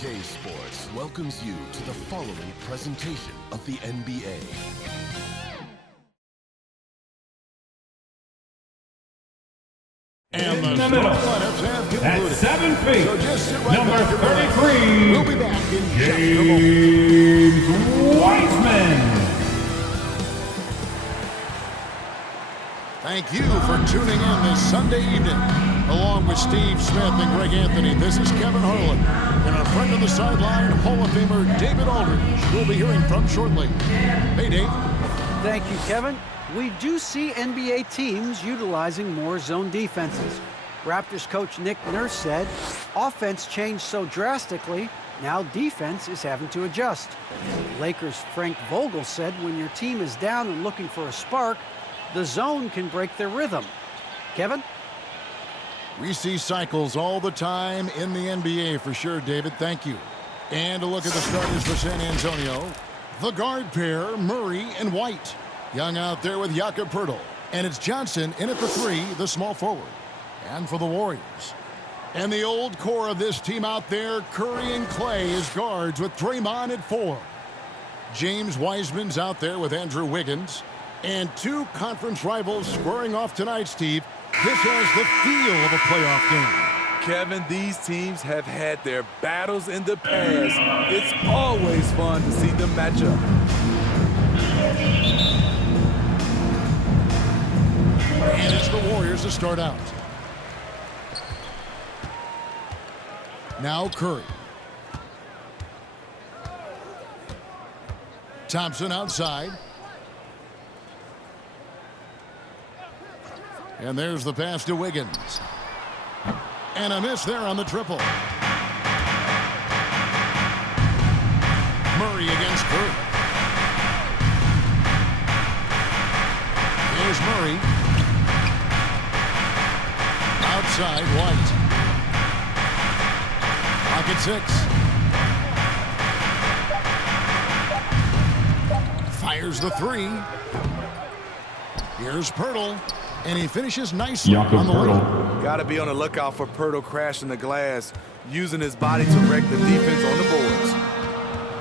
2K Sports welcomes you to the following presentation of the NBA. And the lineups have concluded. At 7 feet, So just sit right number back and relax. 33, We'll be back in just a moment. James Wiseman. Thank you for tuning in this Sunday evening. Along with Steve Smith and Greg Anthony, this is Kevin Harlan. And our friend on the sideline, Hall of Famer David Aldridge, we'll be hearing from shortly. Hey, Dave. Thank you, Kevin. We do see NBA teams utilizing more zone defenses. Raptors coach Nick Nurse said, offense changed so drastically, now defense is having to adjust. Lakers' Frank Vogel said when your team is down and looking for a spark, the zone can break their rhythm. Kevin? We see cycles all the time in the NBA for sure, David. Thank you. And a look at the starters for San Antonio. The guard pair, Murray and White. Young out there with Jakob Poeltl. And it's Johnson in at the 3, the small forward. And for the Warriors. And the old core of this team out there, Curry and Clay as guards with Draymond at 4. James Wiseman's out there with Andrew Wiggins. And two conference rivals squaring off tonight, Steve. This has the feel of a playoff game. Kevin, these teams have had their battles in the past. It's always fun to see them match up. And it's the Warriors to start out. Now Curry. Thompson outside. And there's the pass to Wiggins. And a miss there on the triple. Murray against Curry. Here's Murray. Outside, White. Pocket 6. Fires the 3. Here's Poeltl. And he finishes nicely on the layup. Got to be on the lookout for Poeltl crashing the glass, using his body to wreck the defense on the boards.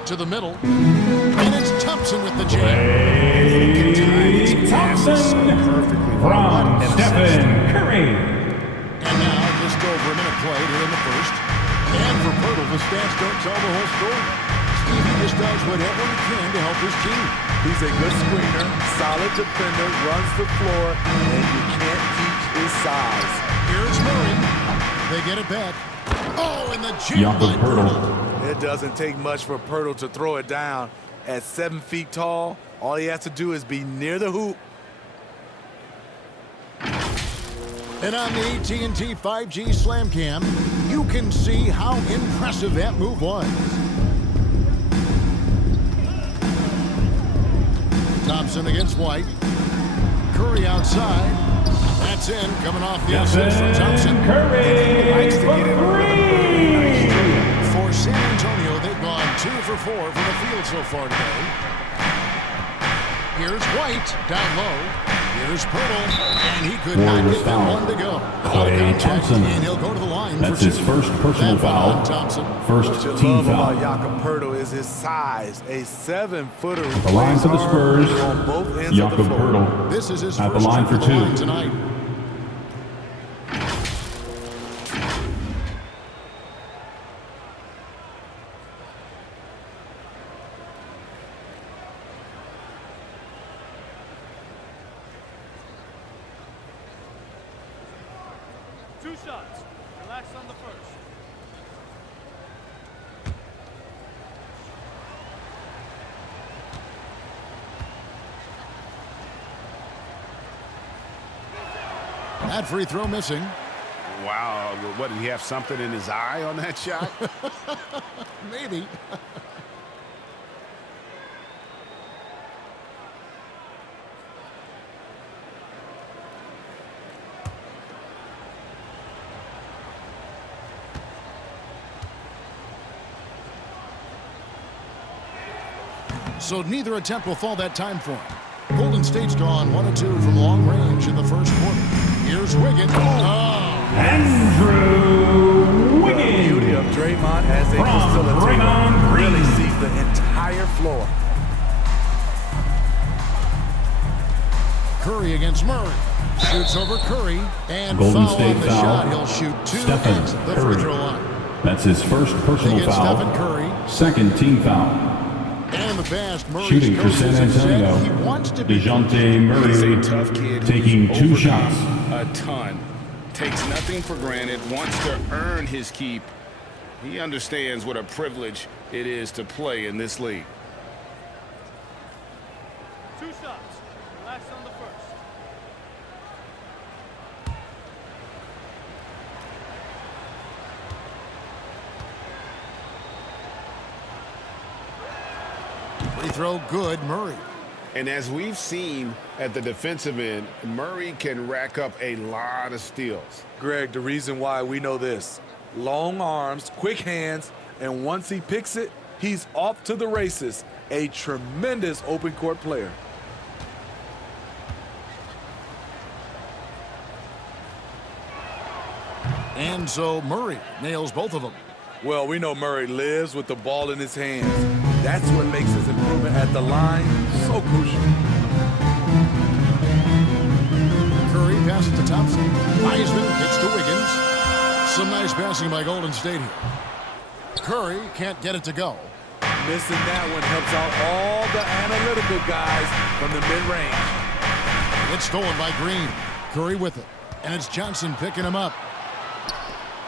To the middle. And it's Thompson with the jam. Thompson from Stephen Curry. And now just over a minute played here in the first. And for Poeltl, the stats don't tell the whole story. Stevie just does whatever he can to help his team. He's a good screener, solid defender, runs the floor, and you can't teach his size. Here's Murray. They get it back. Oh, and the jam by Poeltl. It doesn't take much for Poeltl to throw it down. At 7 feet tall, all he has to do is be near the hoop. And on the AT&T 5G Slam Cam, you can see how impressive that move was. Thompson against White. Curry outside. That's in. Coming off the assist from Thompson. Curry Likes to for get it. 3. For San Antonio, they've gone 2 for 4 from the field so far today. Here's White down low. Here's Poeltl, and he could not Warriors get that foul. one to go. Clay Thompson. And he'll go to the line That's for his 2. first personal That one foul. on Thompson. First What you team love foul. about Jakob Poeltl is his size. A 7-footer. The line for the Spurs, on both ends of Jakob the floor. Poeltl. This is his At the first line trip for to the 2. line tonight. Two shots. Relax on the first. That free throw missing. Wow, what, did he have something in his eye on that shot? Maybe. So neither attempt will fall that time for him. Golden State's gone 1 of 2 from long range in the first quarter. Here's Wiggins. Oh. Andrew Wiggins. Beauty of Draymond as a From facilitator. Draymond Green. Really sees the entire floor. Curry against Murray. Shoots over Curry. And Golden foul State on the foul. shot. He'll shoot 2 Stephen at the Curry. free throw line. That's his first personal Against foul. Stephen Curry. Second team foul. And in the past, Murray's Shooting for San coaches have said Antonio, he wants to be DeJounte He's a Murray tough kid. taking who's 2 overcome shots. A ton. Takes nothing for granted. Wants to earn his keep. He understands what a privilege it is to play in this league. 2 shots. Relax on the first. Free throw good, Murray. And as we've seen at the defensive end, Murray can rack up a lot of steals. Greg, the reason why we know this: long arms, quick hands, and once he picks it, he's off to the races. A tremendous open court player. And so Murray nails both of them. Well, we know Murray lives with the ball in his hands. That's what makes his improvement at the line so crucial. Curry passes to Thompson. Wiseman hits to Wiggins. Some nice passing by Golden State here. Curry can't get it to go. Missing that one helps out all the analytical guys from the mid-range. It's stolen by Green. Curry with it. And it's Johnson picking him up.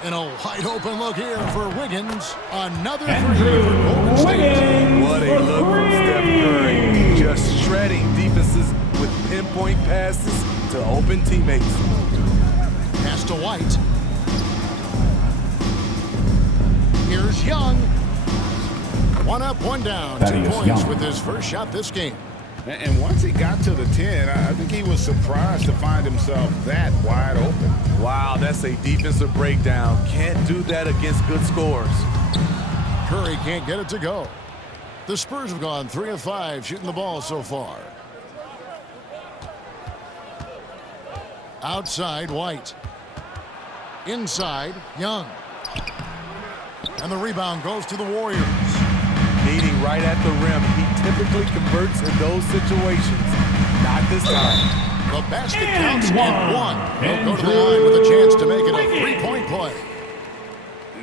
And a wide open look here for Wiggins. Another three for Golden State. What a look from Steph Curry. Just shredding defenses with pinpoint passes to open teammates. Pass to White. Here's Young. 1 up, 1 down. 2 Thaddeus points Young. with his first shot this game. And once he got to the 10, I think he was surprised to find himself that wide open. Wow, that's a defensive breakdown. Can't do that against good scores. Curry can't get it to go. The Spurs have gone 3 of 5 shooting the ball so far. Outside, White. Inside, Young. And the rebound goes to the Warriors. Meeting right at the rim. He typically converts in those situations. Not this time. The basket And counts and one. 1. He'll go to the line with a chance to make it a 3-point play.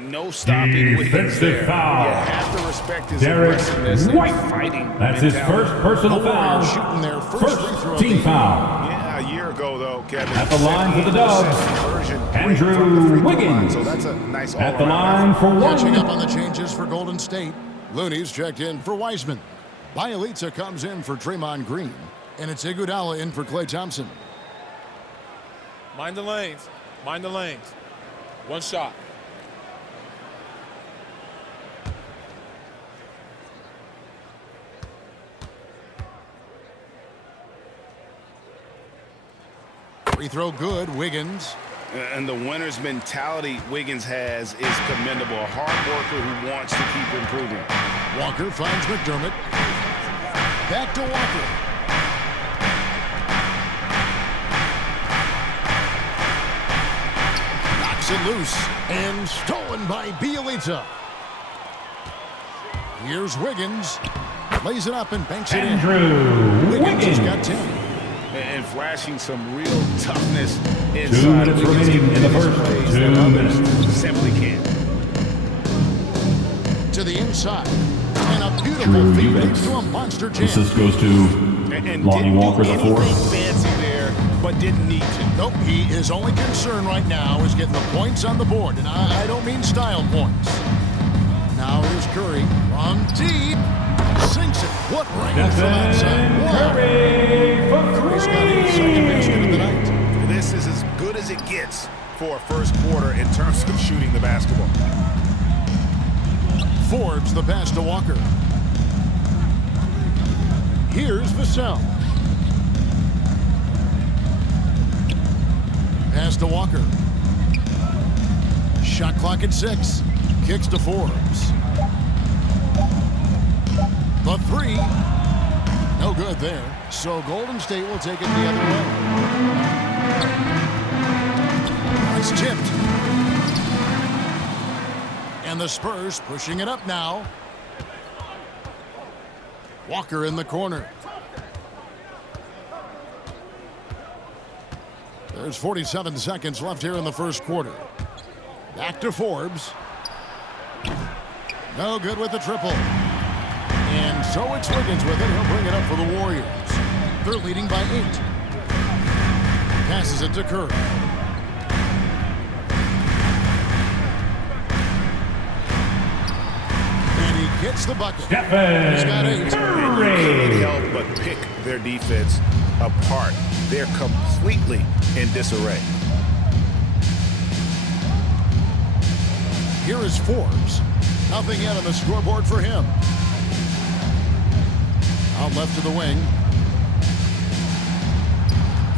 No stopping Wiggins Defensive there. foul. You have to respect his Derek aggressiveness White. and fighting That's his mentality. first personal The foul. Warriors shooting their first free throw of Team the foul. Yeah, a year ago, though, Kevin. At the line for the Dubs, 70% conversion rate Andrew from the free throw line, Wiggins. So that's a nice At the all-around line for Catching up one. on the changes for Golden State. Looney's checked in for Wiseman. Bielitsa comes in for Draymond Green. And it's Iguodala in for Klay Thompson. Mind the lanes. Mind the lanes. 1 shot. Free throw good, Wiggins. And the winner's mentality Wiggins has is commendable. A hard worker who wants to keep improving. Walker finds McDermott. Back to Walker. Knocks it loose and stolen by Bielitsa. Here's Wiggins. Lays it up and banks it in. Andrew Wiggins has Wiggins. got 10. And flashing some real toughness 2 inside. minutes Wiggins remaining can in the finish first. plays 2 that others minutes. simply can't. To the inside. And a beautiful Drew feed Eubanks. leads to a monster jam. Assist goes to And Lonnie didn't Walker, do the fourth. anything fancy there, but didn't need to. Nope, his only concern right now is getting the points on the board. And I don't mean style points. Now here's Curry from deep. Sinks it. What range from outside. Wow. Curry for Curry's got his second basket of the night. This is as good as it gets for a first quarter in terms of shooting the basketball. Forbes the pass to Walker. Here's Vassell. Pass to Walker. Shot clock at 6. Kicks to Forbes. The 3. No good there. So Golden State will take it the other way. It's tipped. And And the Spurs pushing it up now. Walker in the corner. There's 47 seconds left here in the first quarter. Back to Forbes. No good with the triple. And so it's Wiggins with it. He'll bring it up for the Warriors. They're leading by 8. Passes it to Curry. And he gets the bucket. He's got 8. And you can't help but pick their defense apart. They're completely in disarray. Here is Forbes. Nothing yet on the scoreboard for him. Out left to the wing.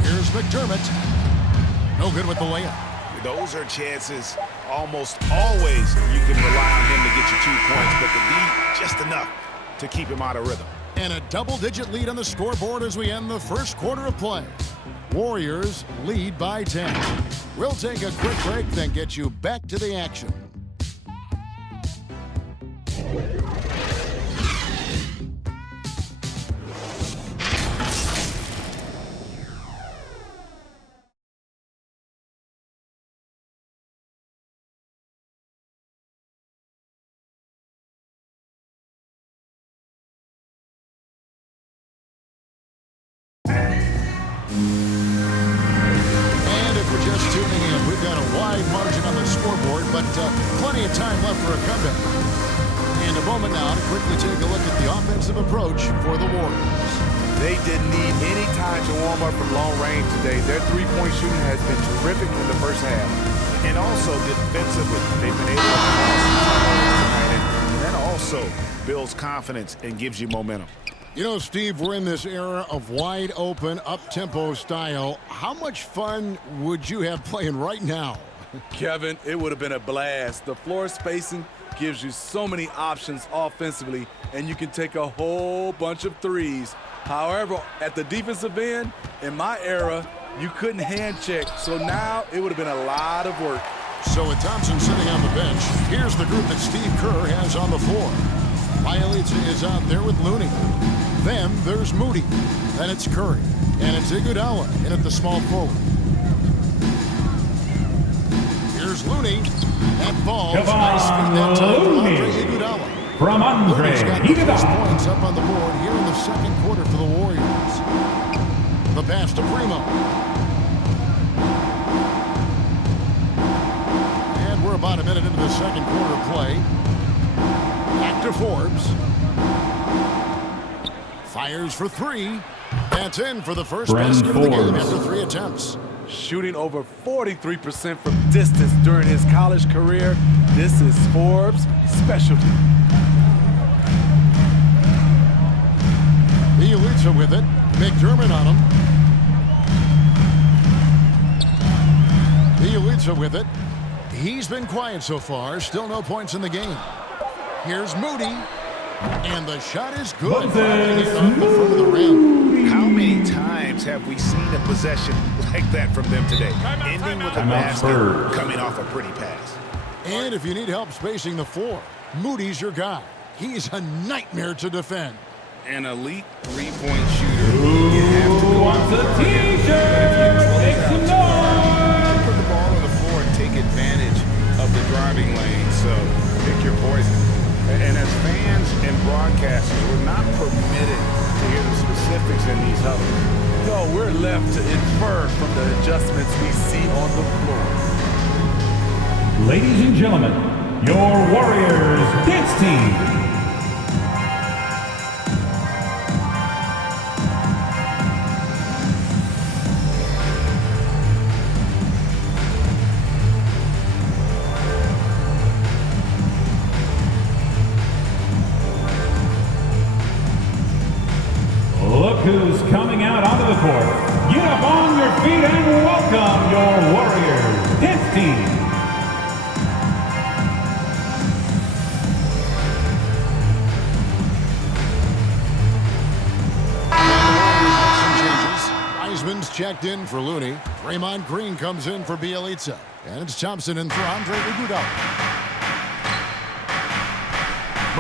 Here's McDermott. No good with the layup. Those are chances almost always you can rely on him to get you 2 points, but the D just enough to keep him out of rhythm. And a double-digit lead on the scoreboard as we end the first quarter of play. Warriors lead by 10. We'll take a quick break, then get you back to the action. Margin on the scoreboard, but plenty of time left for a comeback. And a moment now to quickly take a look at the offensive approach for the Warriors. They didn't need any time to warm up from long range today. Their three-point shooting has been terrific in the first half. And also defensively, they've been able to cause some turnovers tonight, and that also builds confidence and gives you momentum. You know, Steve, we're in this era of wide open, up-tempo style. How much fun would you have playing right now? Kevin, it would have been a blast. The floor spacing gives you so many options offensively, and you can take a whole bunch of threes. However, at the defensive end, in my era, you couldn't hand check, so now it would have been a lot of work. So with Thompson sitting on the bench, here's the group that Steve Kerr has on the floor. Bielitsa is out there with Looney. Then there's Moody. Then it's Curry. And it's Iguodala in at the small forward. Here's Looney. That ball. Nice feed that time from Andre Iguodala. From Andre Looney's got the first Iguodala. points up on the board here in the second quarter for the Warriors. The pass to Primo. And we're about a minute into the second quarter of play. Back to Forbes. Fires for 3. That's in for the first basket of the game after 3 attempts. Shooting over 43% from distance during his college career. This is Forbes' specialty. Bielitsa with it. McDermott on him. Bielitsa with it. He's been quiet so far. Still no points in the game. Here's Moody. And the shot is good. Off the front of the rim. How many times have we seen a possession like that from them today? Ending with a basket, coming off a pretty pass. And if you need help spacing the floor, Moody's your guy. He's a nightmare to defend. An elite three-point shooter. You have to go wants a t-shirt? Make some noise! Put the ball on the floor and take advantage of the driving lane. So pick your poison. And as fans and broadcasters, we're not permitted to hear the specifics in these huddles. No, we're left to infer from the adjustments we see on the floor. Ladies and gentlemen, your Warriors dance team. Look who's coming out onto the court. Get up on your feet and welcome your Warriors dance team. Wiseman's checked in for Looney. Draymond Green comes in for Bielitsa. And it's Thompson in for Andre Iguodala.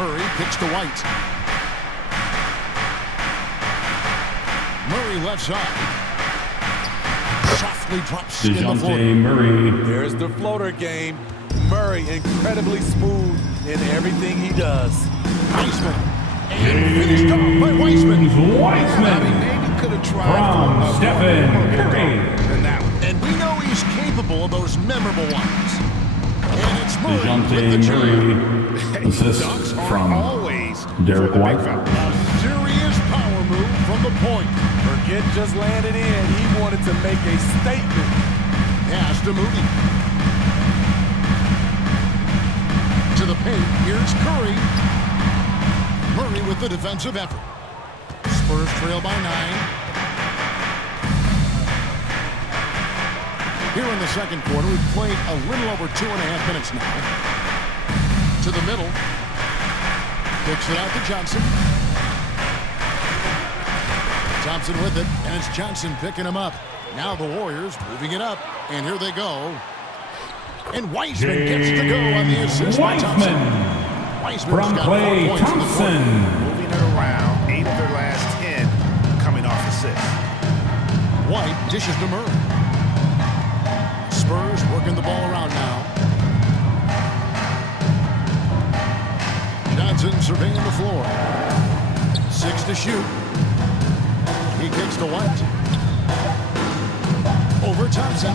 Murray kicks to White. Murray left side. Softly drops in the floor. DeJounte Murray. There's the floater game. Murray incredibly smooth in everything he does. Wiseman. And finished off by Wiseman. Maybe could have tried From Stephen Curry. than that one. And we know he's capable of those memorable ones. And it's Murray with the DeJounte jam. Murray. Assist Dunks aren't from always Derek for the big White. fellas. Serious power move from the point. Forget just landed in. He wanted to make a statement. Pass to Moody. To the paint. Here's Curry. Murray with the defensive effort. Spurs trail by 9. Here in the second quarter, we've played a little over 2.5 minutes now. To the middle. Kicks it out to Johnson. Thompson with it, and it's Johnson picking him up. Now the Warriors moving it up, and here they go. And Wiseman gets to go on the assist by Thompson. Wiseman's From got 4 Klay points in the quarter. Thompson. Moving it around, 8 of their last 10 coming off assists. White dishes to Murray. Spurs working the ball around now. Johnson surveying the floor. 6 to shoot. He kicks to White. Over Thompson.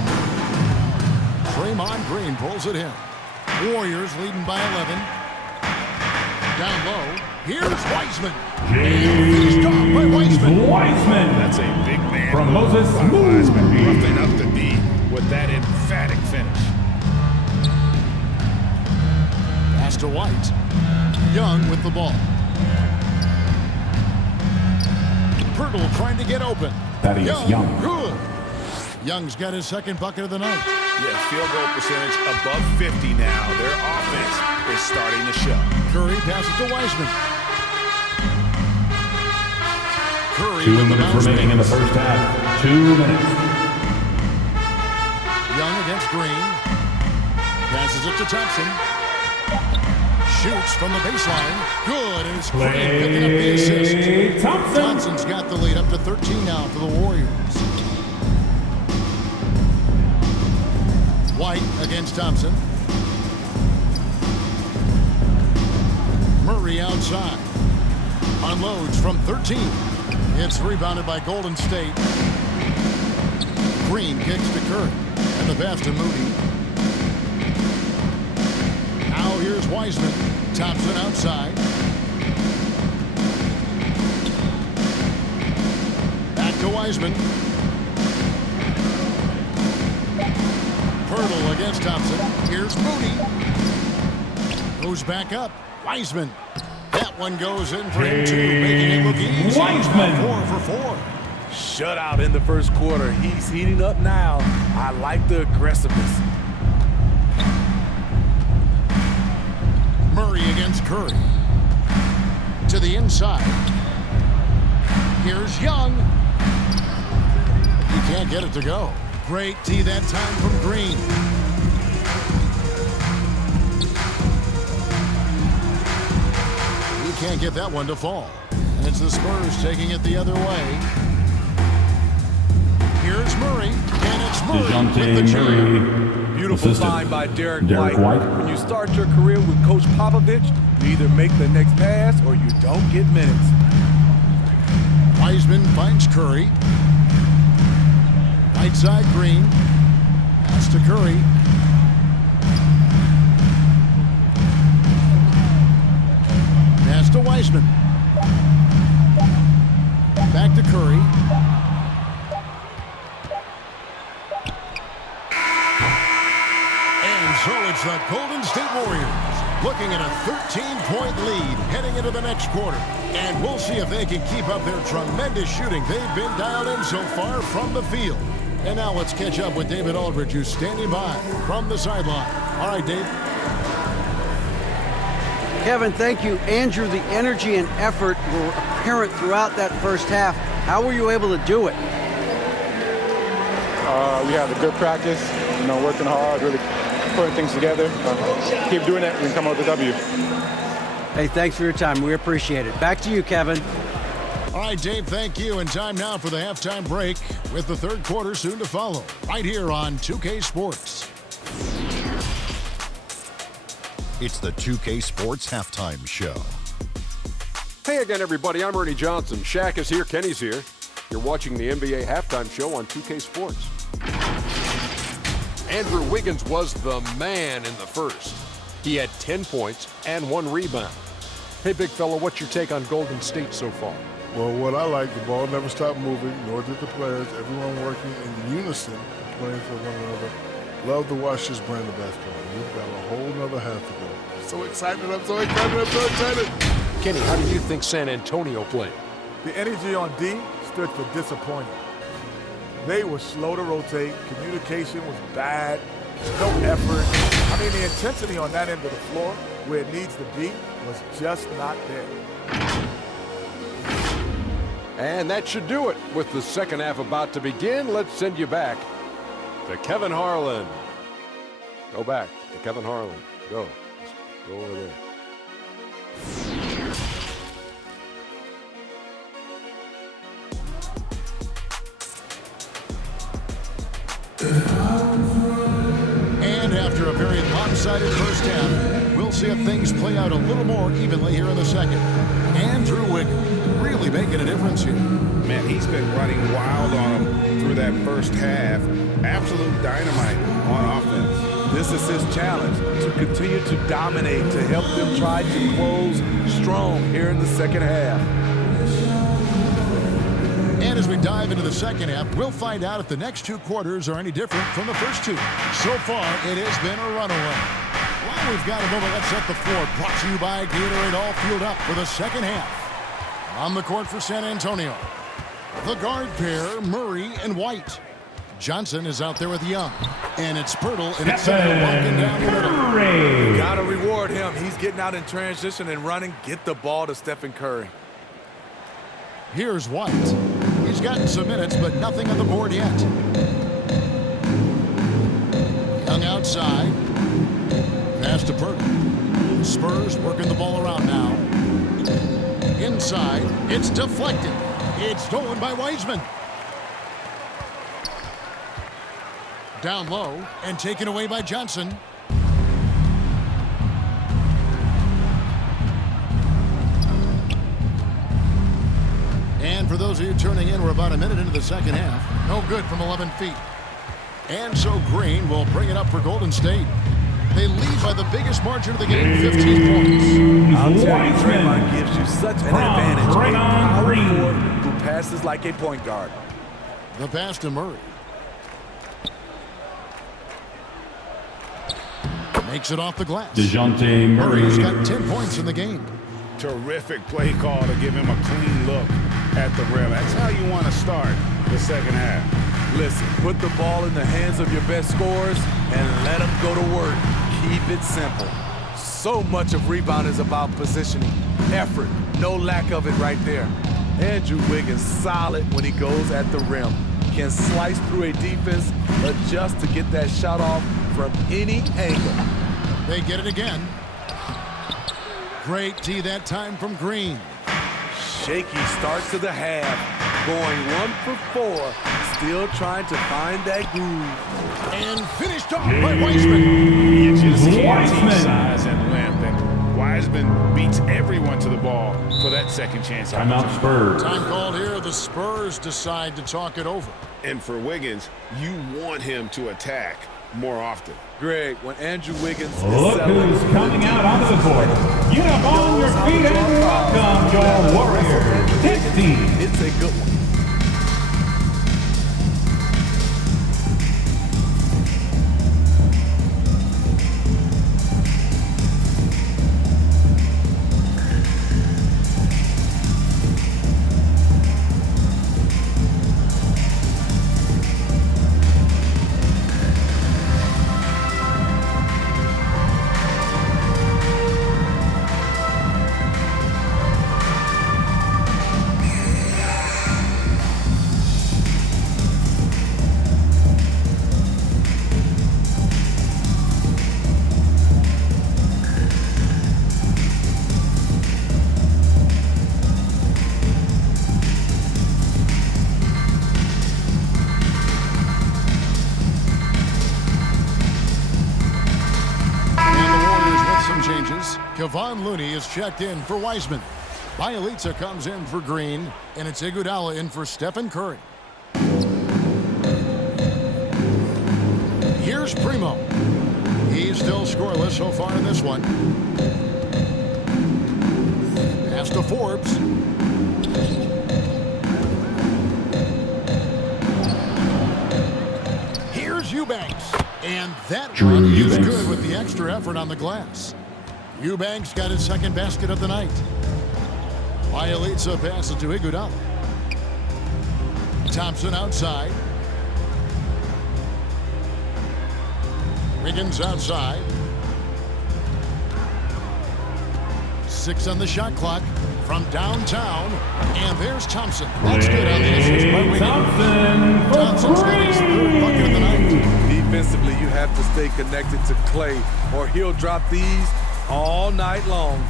Draymond Green pulls it in. Warriors leading by 11. Down low. Here's Wiseman. Finished off by Wiseman. Wiseman. That's a big man. From Moses Wiseman Moody. roughing up the D with that emphatic finish. Pass to White. Young with the ball. Pirtle trying to get open. Thaddeus Young. Good. Young's got his second bucket of the night. Yeah, field goal percentage above 50 now. Their offense is starting to show. Curry passes to Wiseman. Curry 2 with the minutes bounce remaining in the pass. first half. 2 minutes. Young against Green. Passes it to Thompson. Shoots from the baseline. Good, and it's Green picking up the assist. Klay Thompson. Johnson's got the lead up to 13 now for the Warriors. White against Thompson. Murray outside. Unloads from 13. It's rebounded by Golden State. Green kicks to Curry. And the pass to Moody. Now here's Wiseman. Thompson outside. Back to Wiseman. Pirtle against Thompson. Here's Moody. Goes back up. Wiseman. That one goes in for him too, making it look easy. Wiseman. 4 for 4. Shutout in the first quarter. He's heating up now. I like the aggressiveness. Murray against Curry. To the inside. Here's Young. He can't get it to go. Great D that time from Green. He can't get that one to fall. And it's the Spurs taking it the other way. Here's Murray. And it's Murray with the DeJounte jam. Murray. Beautiful Assistant. find by Derek Derek White. White. When you start your career with Coach Popovich, you either make the next pass or you don't get minutes. Wiseman finds Curry. Right side Green. Pass to Curry. Pass to Wiseman. Back to Curry. And so it's the Golden State Warriors looking at a 13-point lead heading into the next quarter. And we'll see if they can keep up their tremendous shooting they've been dialed in so far from the field. And now let's catch up with David Aldridge, who's standing by from the sideline. All right, Dave. Kevin, thank you. Andrew, the energy and effort were apparent throughout that first half. How were you able to do it? We had a good practice, working hard, really putting things together. Keep doing that and come out with the W. Hey, thanks for your time. We appreciate it. Back to you, Kevin. All right, Dave, thank you. And time now for the halftime break with the third quarter soon to follow right here on 2K Sports. It's the 2K Sports Halftime Show. Hey again, everybody. I'm Ernie Johnson. Shaq is here. Kenny's here. You're watching the NBA Halftime Show on 2K Sports. Andrew Wiggins was the man in the first. He had 10 points and 1 rebound. Hey, big fella, what's your take on Golden State so far? Well, what I like, the ball never stopped moving, nor did the players. Everyone working in unison and playing for one another. Love to watch this brand of basketball. We've got a whole nother half to go. I'm so excited, I'm so excited, I'm so excited. Kenny, how do you think San Antonio played? The energy on D stood for disappointing. They were slow to rotate. Communication was bad. No effort. I mean, the intensity on that end of the floor, where it needs to be, was just not there. And that should do it. With the second half about to begin, let's send you back to Kevin Harlan. Go back to Kevin Harlan. Go. Just go over there. And after a very lopsided first half, we'll see if things play out a little more evenly here in the second. Andrew Wiggins really making a difference here. Man, he's been running wild on him through that first half. Absolute dynamite on offense. This is his challenge, to continue to dominate, to help them try to close strong here in the second half. And as we dive into the second half, we'll find out if the next 2 quarters are any different from the first 2. So far, it has been a runaway. Well, we've got a moment. Let's set the floor. Brought to you by Gatorade, all fueled up for the second half. On the court for San Antonio, the guard pair, Murray and White. Johnson is out there with Young. And it's Pirtle, and it's walking down the middle. You gotta reward him. He's getting out in transition and running. Get the ball to Stephen Curry. Here's White. He's gotten some minutes, but nothing on the board yet. Young outside. Pass to Pirtle. Spurs working the ball around now. Inside. It's deflected. It's stolen by Wiseman. Down low and taken away by Johnson. And for those of you turning in, we're about a minute into the second half. No good from 11 feet. And so Green will bring it up for Golden State. They lead by the biggest margin of the game, 15 points. I'll tell you, Draymond gives you such an advantage. A power forward who passes like a point guard. The pass to Murray. Makes it off the glass. DeJounte Murray's Murray. got 10 points in the game. Terrific play call to give him a clean look at the rim. That's how you want to start the second half. Listen, put the ball in the hands of your best scorers and let them go to work. Keep it simple. So much of rebound is about positioning, effort, no lack of it right there. Andrew Wiggins solid when he goes at the rim. Can slice through a defense, adjust to get that shot off from any angle. They get it again. Great D that time from Green. Shaky start to the half, going 1 for 4, still trying to find that groove. And finished off by Wiseman. You just can't Wiseman. teach size and length, and Wiseman beats everyone to the ball for that second chance. Timeout Spurs. Time called here. The Spurs decide to talk it over. And for Wiggins, you want him to attack more often. Greg, when Andrew Wiggins is Look selling, who's coming out onto the court. Get up on your feet and welcome your Warriors. His team. It's a good one. Kevon Looney is checked in for Wiseman. Bielitsa comes in for Green, and it's Iguodala in for Stephen Curry. Here's Primo. He's still scoreless so far in this one. Pass to Forbes. Here's Eubanks. And that one is good with the extra effort on the glass. Eubanks got his second basket of the night. Bielitsa passes to Iguodala. Thompson outside. Wiggins outside. 6 on the shot clock from downtown. And there's Thompson. That's good on the assist by Wiggins. Thompson's got his third bucket of the night. Defensively, you have to stay connected to Clay, or he'll drop these all night long.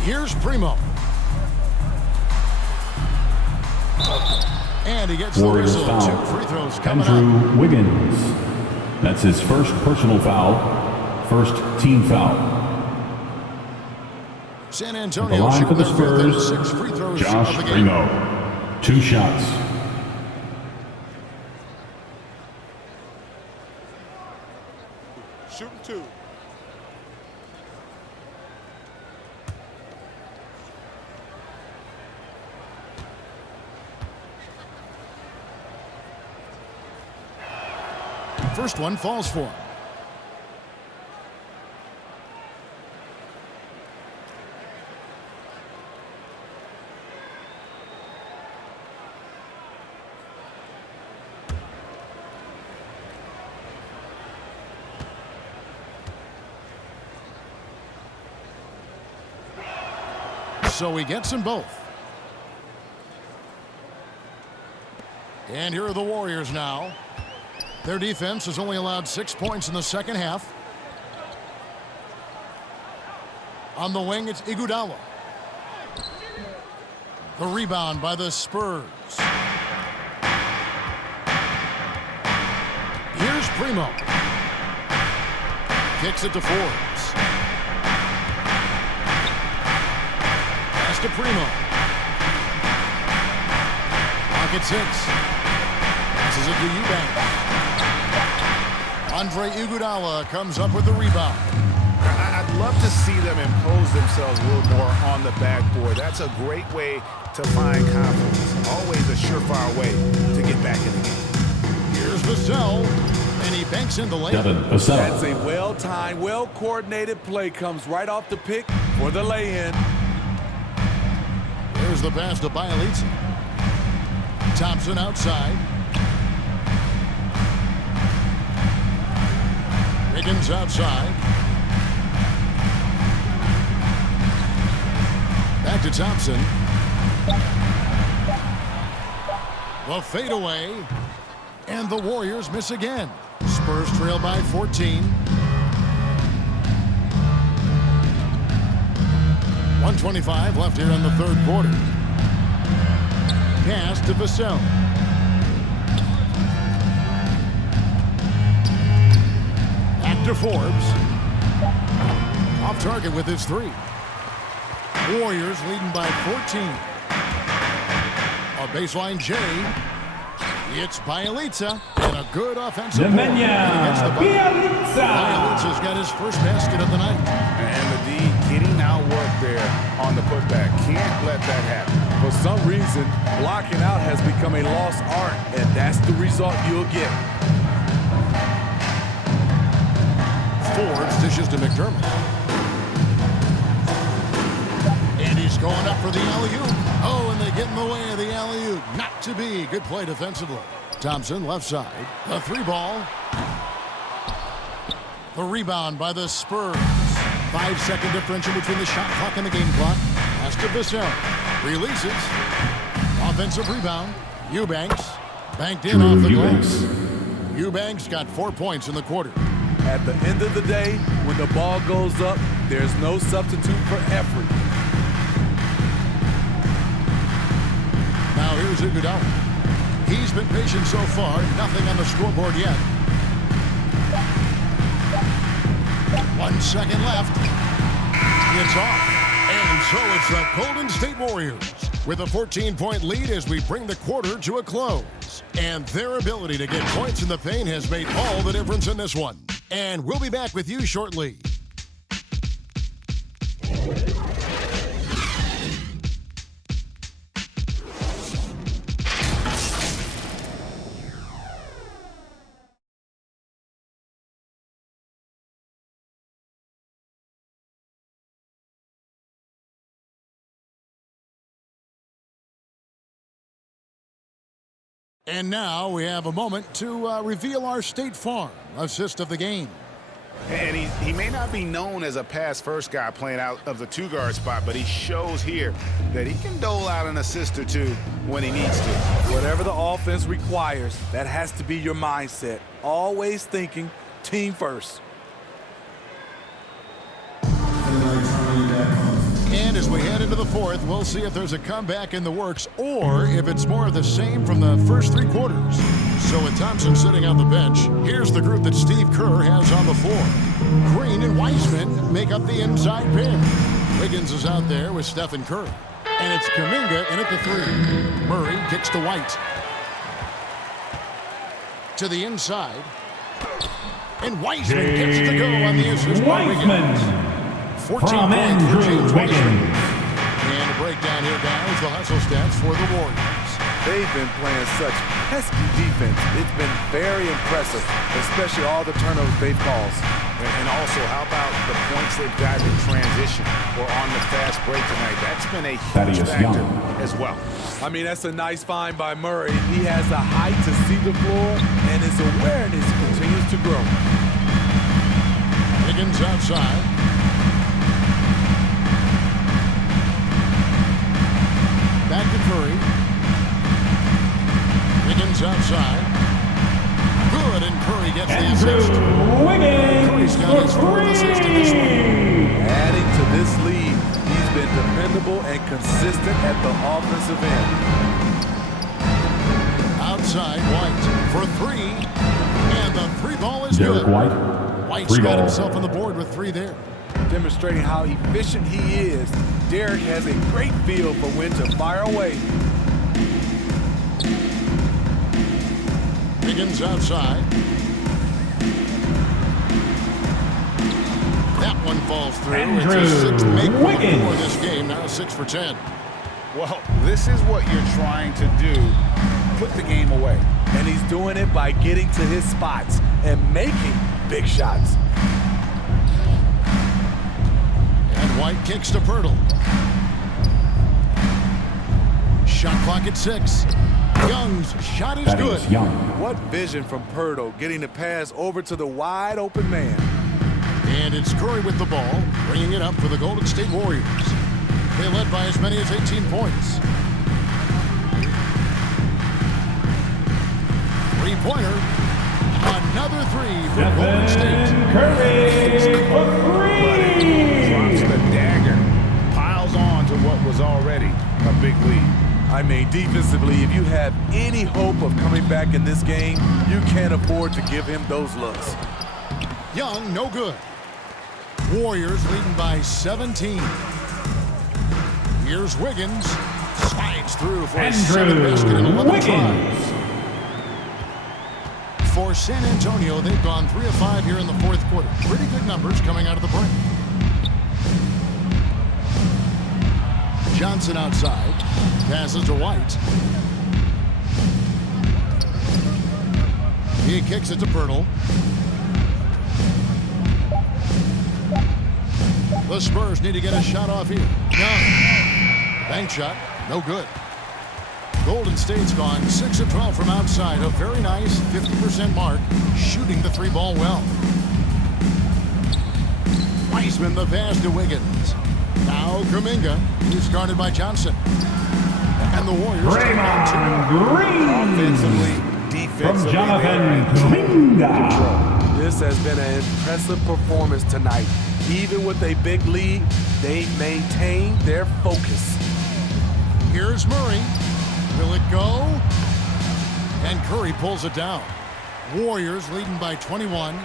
Here's Primo. And he gets Warriors the whistle. foul. 2 free throws coming Andrew up. Wiggins. That's his first personal foul, first team foul. San The Antonio line for shooting the their fifth and Spurs, 6 free throws Josh of the game. Primo. 2 shots. Shooting 2. First one falls for him. So he gets them both. And here are the Warriors now. Their defense has only allowed 6 points in the second half. On the wing, it's Iguodala. The rebound by the Spurs. Here's Primo. Kicks it to Forbes. Pass to Primo. Pocket 6. Passes it to Eubanks. Andre Iguodala comes up with the rebound. I'd love to see them impose themselves a little more on the backboard. That's a great way to find confidence. Always a surefire way to get back in the game. Here's Vassell, and he banks in the layup. That's a well-timed, well-coordinated play. Comes right off the pick for the lay-in. There's the pass to Bielitsa. Thompson outside. Wiggins outside. Back to Thompson. The fadeaway. And the Warriors miss again. Spurs trail by 14. 1:25 left here in the third quarter. Pass to Vassell. Back to Forbes. Off target with his 3. Warriors leading by 14. A baseline J. It's Bielitsa and a good offensive ball. Bielitsa's got his first basket of the night. And the D getting out work there on the putback. Can't let that happen. For some reason, blocking out has become a lost art, and that's the result you'll get. Forbes dishes to McDermott. And he's going up for the alley-oop. Oh, and they get in the way of the alley-oop. Not to be. Good play defensively. Thompson left side. The 3-ball. The rebound by the Spurs. 5-second differential between the shot clock and the game clock. Pass to Vassell. Releases. Offensive rebound. Eubanks. Banked in off the glass. Eubanks got 4 points in the quarter. At the end of the day, when the ball goes up, there's no substitute for effort. Now here's Iguodala. He's been patient so far. Nothing on the scoreboard yet. 1 second left. It's off. And so it's the Golden State Warriors with a 14-point lead as we bring the quarter to a close. And their ability to get points in the paint has made all the difference in this one. And we'll be back with you shortly. And now we have a moment to reveal our State Farm assist of the game. And he may not be known as a pass-first guy playing out of the two-guard spot, but he shows here that he can dole out an assist or two when he needs to. Whatever the offense requires, that has to be your mindset. Always thinking team first. And as we head into the fourth, we'll see if there's a comeback in the works or if it's more of the same from the first 3 quarters. So with Thompson sitting on the bench, here's the group that Steve Kerr has on the floor. Green and Wiseman make up the inside pair. Wiggins is out there with Stephen Curry. And it's Kuminga in at the 3. Murray kicks to White. To the inside. And Wiseman gets it to go on the assist by Wiggins. 14 points for James Wiseman. And a breakdown here, guys. The hustle stats for the Warriors. They've been playing such pesky defense. It's been very impressive, especially all the turnovers they've caused. And also, how about the points they've gotten in transition or on the fast break tonight? That's been a huge factor as well. I mean, that's a nice find by Murray. He has the height to see the floor, and his awareness continues to grow. Wiggins outside. Back to Curry. Wiggins outside. Good, and Curry gets the assist. Curry's got his 4th assist in this one. Adding to this lead, he's been dependable and consistent at the offensive end. Outside, White for 3. And the 3 ball is Derek good. White. White's got himself on the board with 3 there. Demonstrating how efficient he is, Derek has a great feel for when to fire away. Wiggins outside. That one falls through. Andrew it's his 6th make Wiggins for this game. Now 6 for 10. Well, this is what you're trying to do. Put the game away. And he's doing it by getting to his spots and making big shots. And White kicks to Pirtle. Shot clock at 6. Young's shot is good. What vision from Pirtle, getting the pass over to the wide open man. And it's Curry with the ball, bringing it up for the Golden State Warriors. They led by as many as 18 points. 3-pointer. Another 3 for Golden State. Curry for 3. Drops the dagger. Piles on to what was already a big lead. I mean, defensively, if you have any hope of coming back in this game, you can't afford to give him those looks. Young, no good. Warriors leading by 17. Here's Wiggins. Slides through for his 7th basket in 11 tries. For San Antonio, they've gone 3 of 5 here in the 4th quarter. Pretty good numbers coming out of the break. Johnson outside. Passes to White. He kicks it to Pirtle. The Spurs need to get a shot off here. Young. Bank shot. No good. Golden State's gone 6 of 12 from outside. A very nice 50% mark. Shooting the 3-ball well. Wiseman the pass to Wiggins. Now Kuminga, who's guarded by Johnson. And the Warriors Draymond Green. Offensively, defensively. From Jonathan Kuminga. This has been an impressive performance tonight. Even with a big lead, they maintain their focus. Here's Murray. Will it go? And Curry pulls it down. Warriors leading by 21.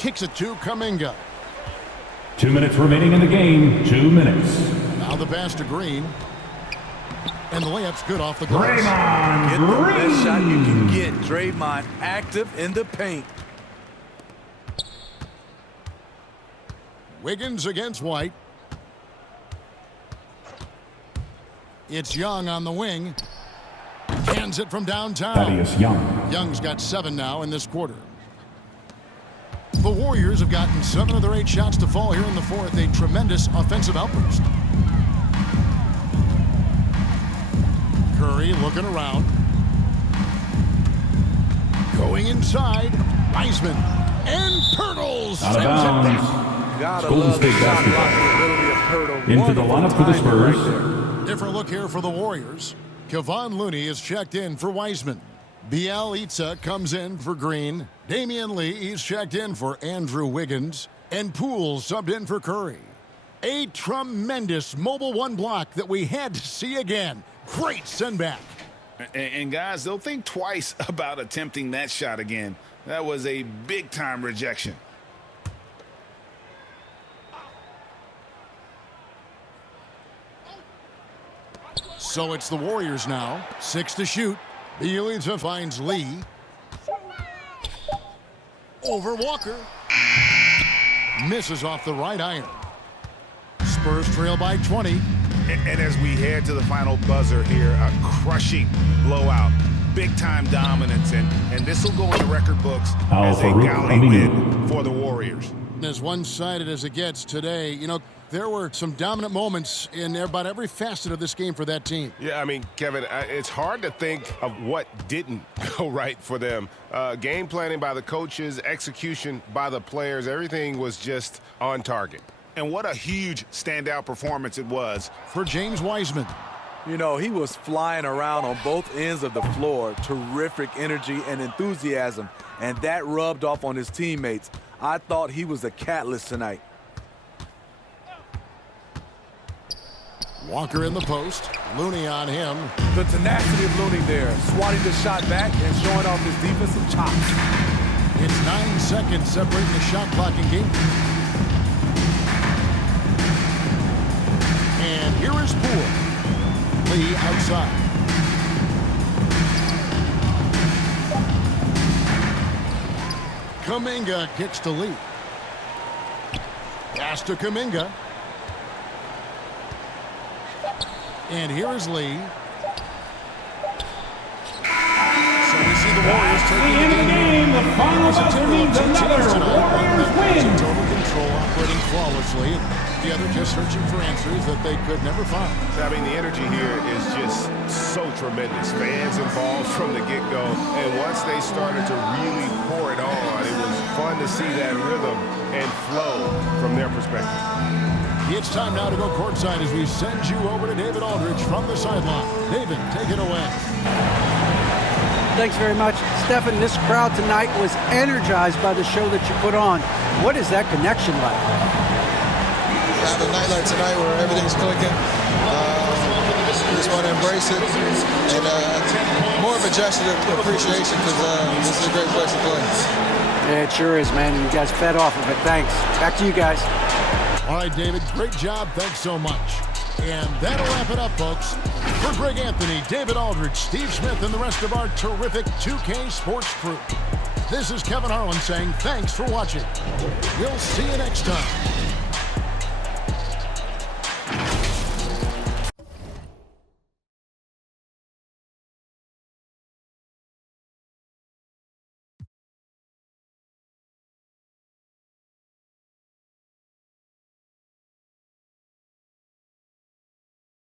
Kicks it to Kuminga. 2 minutes remaining in the game. 2 minutes. Now the pass to Green. And the layup's good off the glass. Draymond Get the Green. best shot you can get. Draymond active in the paint. Wiggins against White. It's Young on the wing. Hands it from downtown. Thaddeus Young. Young's got 7 now in this quarter. The Warriors have gotten 7 of their 8 shots to fall here in the fourth. A tremendous offensive outburst. Curry looking around. Going inside. Wiseman. And Pirtles. Out of bounds. Gotta Golden love the State shot basketball. blocking ability of Pirtle. Into the lineup for the Spurs. Right. Different look here for the Warriors. Kevon Looney is checked in for Wiseman. Bielitsa comes in for Green. Damian Lee is checked in for Andrew Wiggins. And Poole subbed in for Curry. A tremendous mobile 1 block that we had to see again. Great send back. And guys, they'll think twice about attempting that shot again. That was a big-time rejection. So it's the Warriors now. 6 to shoot. Bielitsa finds Lee. Over Walker. Misses off the right iron. Spurs trail by 20. And as we head to the final buzzer here, a crushing blowout. Big-time dominance, and this will go in the record books as a gaudy win for the Warriors. As one-sided as it gets today, you know, there were some dominant moments in about every facet of this game for that team. Yeah, I mean, Kevin, it's hard to think of what didn't go right for them. Game planning by the coaches, execution by the players, everything was just on target. And what a huge standout performance it was for James Wiseman. You know, he was flying around on both ends of the floor. Terrific energy and enthusiasm, and that rubbed off on his teammates. I thought he was a catalyst tonight. Walker in the post. Looney on him. The tenacity of Looney there, swatting the shot back and showing off his defensive chops. It's 9 seconds separating the shot clock and game. And here is Poole. Lee outside. Kuminga kicks to Lee. Pass to Kuminga. And here is Lee. So we see the Warriors taking the game. The final buzzer means another Warriors win. Total control, operating flawlessly. The other just searching for answers that they could never find. I mean, the energy here is just so tremendous. Fans involved from the get-go. And once they started to really pour it on, it was fun to see that rhythm and flow from their perspective. It's time now to go courtside as we send you over to David Aldridge from the sideline. David, take it away. Thanks very much. Stephen, this crowd tonight was energized by the show that you put on. What is that connection like? Have a night like tonight where everything's clicking. Just want to embrace it. And more of a gesture of appreciation because this is a great place to play. Yeah, it sure is, man. And you guys fed off of it. Thanks. Back to you guys. All right, David, great job. Thanks so much. And that'll wrap it up, folks. For Greg Anthony, David Aldridge, Steve Smith, and the rest of our terrific 2K Sports crew, this is Kevin Harlan saying thanks for watching. We'll see you next time.